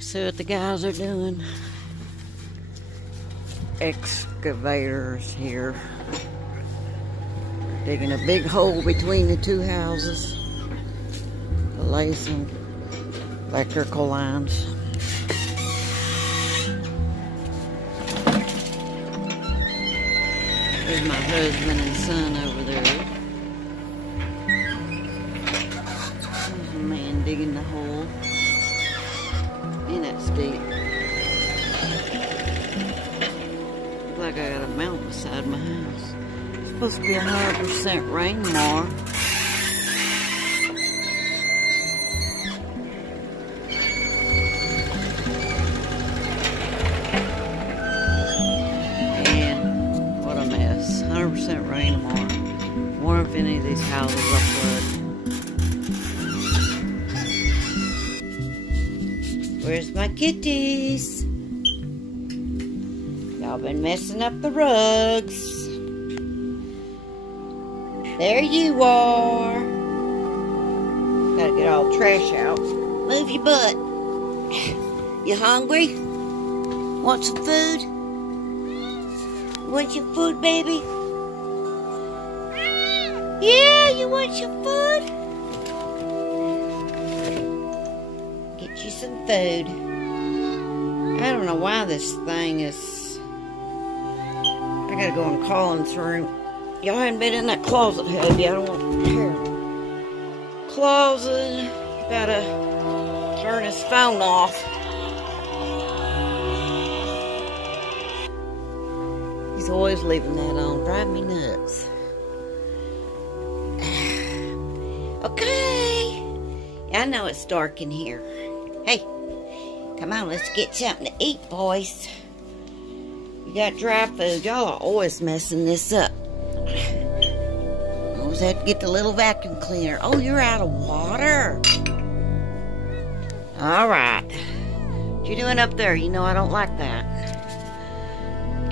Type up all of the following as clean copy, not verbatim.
See what the guys are doing. Excavators here. Digging a big hole between the two houses to lay some electrical lines. There's my husband and son over there. There's a man digging the hole. And that's deep. Looks like I got a mountain beside my house. It's supposed to be 100% rain tomorrow. And what a mess. 100% rain tomorrow. Wonder if any of these houses will flood. Where's my kitties? Y'all been messing up the rugs. There you are. Gotta get all the trash out. Move your butt. You hungry? Want some food? Want your food, baby? Yeah, you want your food? Get you some food. I don't know why this thing is... I gotta go in Colin's room. Y'all haven't been in that closet, have you? I don't want to hear it. Closet. Gotta turn his phone off. He's always leaving that on. Drive me nuts. Okay. I know it's dark in here. Hey, come on, let's get something to eat, boys. We got dry food. Y'all are always messing this up. Always have to get the little vacuum cleaner. Oh, you're out of water. All right. What you doing up there? You know I don't like that.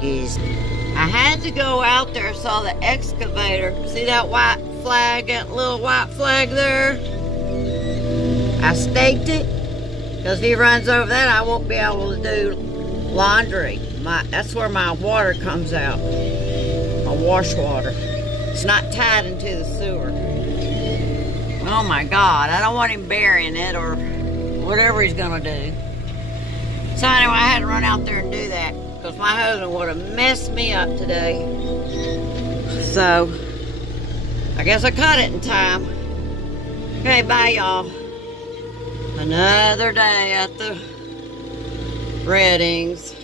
I had to go out there, saw the excavator. See that white flag, that little white flag there? I staked it. Because if he runs over that, I won't be able to do laundry. That's where my water comes out. My wash water. It's not tied into the sewer. Oh my God, I don't want him burying it or whatever he's gonna do. So anyway, I had to run out there and do that because my husband would have messed me up today. So, I guess I caught it in time. Okay, bye y'all. Another day at the Reddings.